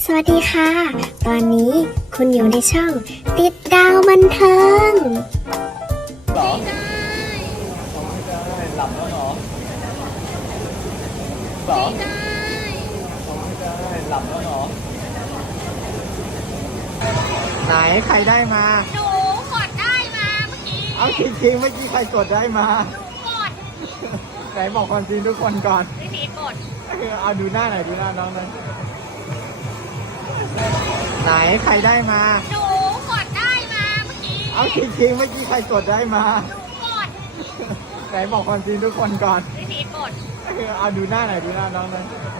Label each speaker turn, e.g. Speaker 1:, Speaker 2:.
Speaker 1: สวัสดีค่ะ ตอนนี้คุณอยู่ในช่องติดดาวบันเทิง
Speaker 2: หรอไม่ได้หลับแล้วเหรอหรอไม่ได้หลับแล้วเหรอไหนใครได้มา
Speaker 3: หนูกดได้มาเมื่อกี้
Speaker 2: เอาจริงๆเมื่อกี้ใครกดได้มา
Speaker 3: หนูกด
Speaker 2: ไหนบอกความจริงทุกคนก่อน
Speaker 3: พี่พีกด
Speaker 2: เอาดูหน้าหน่อยดูหน้าน้องหน่อยไหนใครได้มา
Speaker 3: หนูกดได้มาเมื่อกี้
Speaker 2: เอาจริงๆเมื่อกี้ใครกดได้มา
Speaker 3: หนูกด
Speaker 2: ไหนบอกความจริงทุกคนก่อน
Speaker 3: พี่พีกด
Speaker 2: เอาดูหน้าหน่อยดูหน้าน้องหน่อย